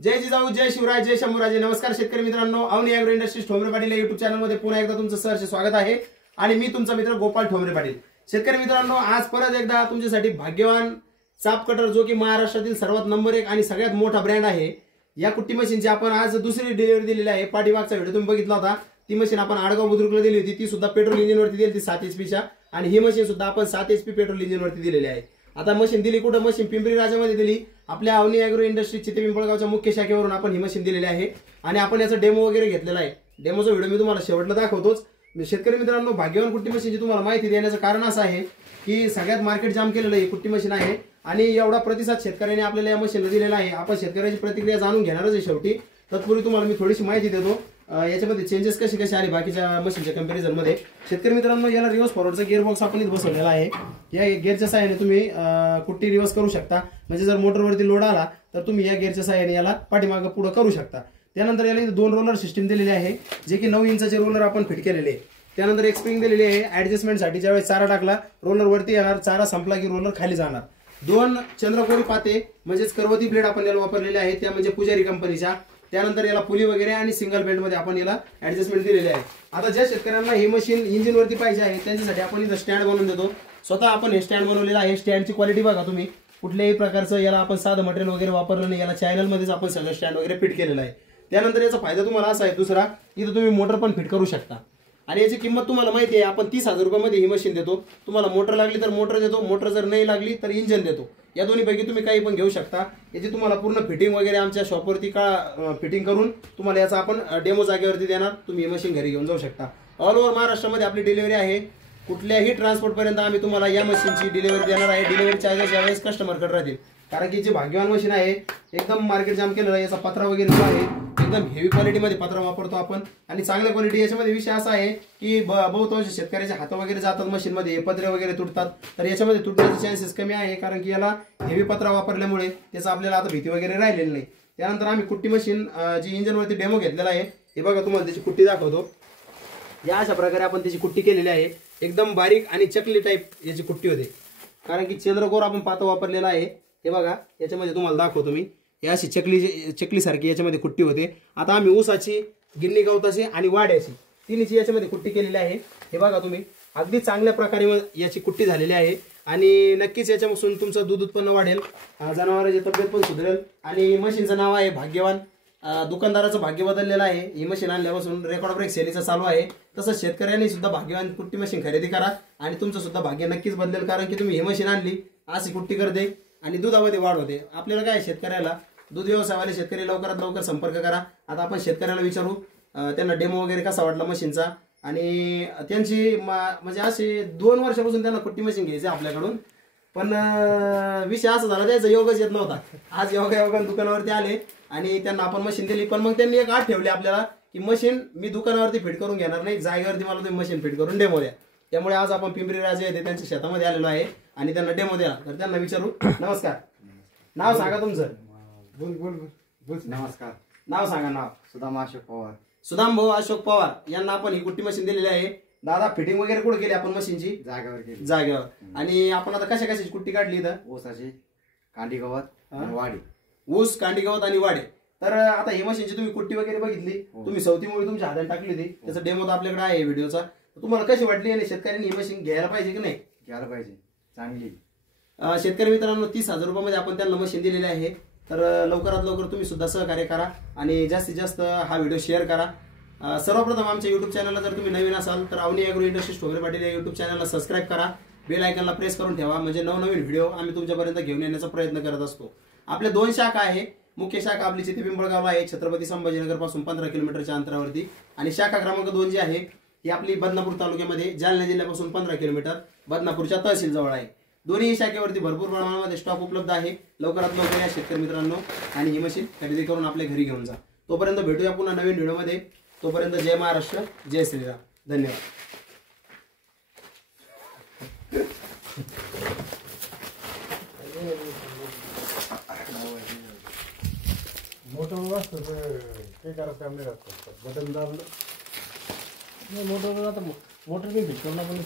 जय जिजाऊ, जय शिवराय, जय शंभूराजे. नमस्कार शेतकरी मित्रांनो, अवनी ॲग्रो इंडस्ट्रीज ठोंबरे पाटील या युट्यूब चॅनलमध्ये पुन्हा एकदा तुमचं सहर्ष स्वागत आहे. आणि मी तुमचा मित्र गोपाल ठोंबरे पाटील. शेतकरी मित्रांनो, आज परत एकदा तुमच्यासाठी भाग्यवान चाप कटर, जो की महाराष्ट्रातील सर्वात नंबर 1 आणि सगळ्यात मोठा ब्रँड आहे, या कुट्टी मशीनची आपण आज दुसरी डिलिव्हरी दिलेली आहे. पाठीमागचा व्हिडिओ तुम्ही बघितला होता. ती मशीन आपण आडगाव बुद्रुकला दिली होती. ती सुद्धा पेट्रोल इंजिन वरती दिली होती 7 HP आणि ही मशीन सुद्धा आपण 7 HP पेट्रोल इंजिन वरती दिलेली आहे. आता मशीन दिली कुठं? मशीन पिंपरी राजामध्ये दिली. आपल्या अवनी ॲग्रो इंडस्ट्रीज चिते पिंपळगावच्या मुख्य शाखेवरून आपण ही मशीन दिलेली आहे आणि आपण याचा डेमो वगैरे घेतलेला आहे. डेमोचा व्हिडिओ मी तुम्हाला शेवटला दाखवतोच. शेतकरी मित्रांनो, भाग्यवान कुट्टी मशीनची तुम्हाला माहिती देण्याचं कारण असं आहे की सगळ्यात मार्केट जाम केलेलं ही कुट्टी मशीन आहे आणि एवढा प्रतिसाद शेतकऱ्यांनी आपल्याला या मशीनला दिलेला आहे. आपण शेतकऱ्याची प्रतिक्रिया जाणून घेणारच आहे शेवटी. तत्पूर्वी तुम्हाला मी थोडीशी माहिती देतो याच्यामध्ये चेंजेस कसे कसे आले बाकीच्या मशीनच्या कंपॅरिझन मध्ये. शेतकरी मित्रांनो, याला रिव्हर्स फॉरवर्डचा गिअर बॉक्स आपण इथे बसवलेला आहे. या गिअरच्या सहाय्याने तुम्ही कुट्टी रिव्हर्स करू शकता. म्हणजे जर मोटरवरती लोड आला तर तुम्ही या गिअरच्या सहाय्याने याला पाठीमागे पुढे करू शकता. त्यानंतर याला 2 रोलर सिस्टीम दिलेली आहे, जे की 9 इंचाचे रोलर आपण फिट केलेले आहे. त्यानंतर एक स्प्रिंग दिलेली आहे ऍडजस्टमेंटसाठी. ज्यावेळेस चारा टाकला रोलर वरती येणार, चारा संपला की रोलर खाली जाणार. 2 चंद्रकोरी पाते म्हणजेच करवती ब्लेड आपण याला वापरलेले आहे, त्या म्हणजे पुजारी कंपनीच्या. त्यानंतर याला पुली वगैरे आणि सिंगल बेल्ट मध्ये आपण याला ऍडजस्टमेंट दिलेले आहे. आता ज्या शेतकऱ्यांना ही मशीन इंजिन वरती पाहिजे आहे त्यांच्यासाठी आपण इथं स्टँड बनवून देतो. स्वतः आपण हे स्टँड बनवलेलं आहे. स्टँडची क्वालिटी बघा तुम्ही. कुठल्याही प्रकारचं याला आपण साधं मटेरियल वगैरे वापरलं नाही. याला चॅनल मध्येच आपण सगळं स्टँड वगैरे फिट केलेलं आहे. त्यानंतर याचा फायदा तुम्हाला असा आहे दुसरा, इथं तुम्ही मोटर पण फिट करू शकता आणि याची किंमत तुम्हाला माहिती आहे. आपण 30,000 रुपयामध्ये ही मशीन देतो. तुम्हाला मोटर लागली तर मोटर देतो, मोटर जर नाही लागली तर इंजन देतो. या दोन्हीपैकी तुम्ही काही पण घेऊ शकता. याची तुम्हाला पूर्ण फिटिंग वगैरे आमच्या शॉपवरती फिटिंग करून तुम्हाला याचा आपण डेमो जागेवरती देणार. तुम्ही ही मशीन घरी घेऊन जाऊ शकता. ऑल ओव्हर महाराष्ट्रामध्ये आपली डिलिव्हरी आहे. कुठल्याही ट्रान्सपोर्ट पर्यंत आम्ही तुम्हाला या मशीनची डिलिव्हरी देणार आहे. डिलिव्हरी चार्जेस यावेळेस कस्टमरकडे राहतील, कारण की जी भाग्यवान मशीन आहे एकदम मार्केट जाम केलेलं आहे. याचा पत्रा वगैरे जो आहे एकदम हेवी क्वालिटीमध्ये पत्रा वापरतो आपण आणि चांगल्या क्वालिटी. याच्यामध्ये विषय असा आहे की बहुतांश शेतकऱ्याचे हात वगैरे जातात मशीनमध्ये, पत्रे वगैरे तुटतात. तर याच्यामध्ये तुटण्याचे चान्सेस कमी आहे, कारण की याला हेवी पत्रा वापरल्यामुळे त्याचा आपल्याला आता भीती वगैरे राहिलेली नाही. त्यानंतर आम्ही कुट्टी मशीन जी इंजिनवरती डेमो घेतलेला आहे, हे बघा तुम्हाला त्याची कुट्टी दाखवतो. या अशा प्रकारे आपण त्याची कुट्टी केलेली आहे. एकदम बारीक आणि चकली टाईप याची कुट्टी होते, कारण की चंद्रकोर आपण पाता वापरलेला आहे. हे बघा याच्यामध्ये तुम्हाला दाखवतो मी. हे अशी चकली सारखी याच्यामध्ये कुट्टी होते. आता आम्ही ऊसाची, गिन्नी गवताची आणि वाड्याची तिन्हीची याच्यामध्ये कुट्टी केलेली आहे. हे बघा तुम्ही, अगदी चांगल्या प्रकारे याची कुट्टी झालेली आहे आणि नक्कीच याच्यापासून तुमचं दूध उत्पन्न वाढेल, जनावरांची तब्येत पण सुधरेल. आणि मशीनचं नाव आहे भाग्यवान. दुकानदाराचं भाग्य बदललेलं आहे. ही मशीन आणल्यापासून रेकॉर्ड ब्रेक सेलीचा चालू आहे. तसंच शेतकऱ्यांनी सुद्धा भाग्यवान कुट्टी मशीन खरेदी करा आणि तुमचं सुद्धा भाग्य नक्कीच बदलेल, कारण की तुम्ही ही मशीन आणली, अशी कुट्टी करते आणि दुधामध्ये वाढ होते. आपल्याला काय, शेतकऱ्याला दूध व्यवसायवाले शेतकरी लवकरात लवकर संपर्क करा. आता आपण शेतकऱ्याला विचारू त्यांना डेमो वगैरे कसा वाटला मशीनचा. आणि त्यांची म्हणजे असे 2 वर्षापासून त्यांना कुट्टी मशीन घ्यायची आपल्याकडून, पण विषय असा झाला त्याचा योगच येत नव्हता. आज योगायोगाने दुकानावरती आले आणि त्यांना आपण मशीन दिली. पण मग त्यांनी एक आठ ठेवली आपल्याला की मशीन मी दुकानावरती फिट करून घेणार नाही, जागेवरती मला तुम्ही मशीन फिट करून डेमो द्या. त्यामुळे आज आपण पिंपरी राजा येते त्यांच्या शेतामध्ये आलेलो आहे आणि त्यांना डेमो द्या. तर त्यांना विचारू. नमस्कार, नाव सांगा तुमचं. नमस्कार, नाव सांगा. नाव सुदाम अशोक पवार. सुदाम भाऊ अशोक पवार यांना आपण ही कुट्टी मशीन दिलेली आहे. दादा, फिटिंग वगैरे कुठे केली आपण मशीनची? जागेवर केली. जागेवर. आणि आपण आता कशा कशाची कुट्टी काढली इथं? ऊसाची, कांडी गवत आणि वाडी. ऊस, कांडी गवत आणि वाडे. तर आता ही मशीनची तुम्ही कुट्टी वगैरे बघितली, तुम्ही सवतीमुळे तुमच्या हाताने टाकली होती, त्याचा डेमो तर आपल्याकडे आहे व्हिडिओचा. तुम्हाला कशी वाटली आणि शेतकऱ्यांनी ही मशीन घ्यायला पाहिजे की नाही? घ्यायला पाहिजे, चांगली. शेतकरी मित्रांनो, 30,000 रुपयामध्ये आपण त्यांना मशीन दिलेली आहे. तर लवकरात लवकर तुम्ही सुद्धा सहकार्य करा आणि जास्तीत जास्त हा व्हिडिओ शेअर करा. सर्वप्रथम आमच्या युट्यूब चॅनलला जर तुम्ही नवीन असाल तर अवनी ॲग्रो इंडस्ट्रीज ठोंबरे पाटील या युट्यूब चॅनलला सबस्क्राईब करा. बेल आयकॉनला प्रेस करून ठेवा, म्हणजे नवनवीन व्हिडिओ आम्ही तुमच्यापर्यंत घेऊन येण्याचा प्रयत्न करत असतो. आपल्या 2 शाखा आहे. मुख्य शाखा आपली चिते पिंपळगावला आहे, छत्रपती संभाजीनगर पासून 15 किलोमीटरच्या अंतरावरती. आणि शाखा क्रमांक 2 जी आहे ही आपली बदनापूर तालुक्यामध्ये, जालना जिल्ह्यापासून 15 किलोमीटर, बदनापूरच्या तहसील जवळ आहे. दोन्ही शाखेवरती भरपूर प्रमाणामध्ये स्टॉक उपलब्ध आहे. लवकरात लवकर या शेतकरी मित्रांनो आणि ही मशीन खरेदी करून आपल्या घरी घेऊन जा. तोपर्यंत भेटूया पुन्हा नवीन व्हिडिओमध्ये. तोपर्यंत जय महाराष्ट्र, जय श्रीराम. धन्यवाद. मोटर वाजतं ते करायचं काम नाही राहत. बटन दाबलं मोटर, आता मोटर मी फिट करून आपण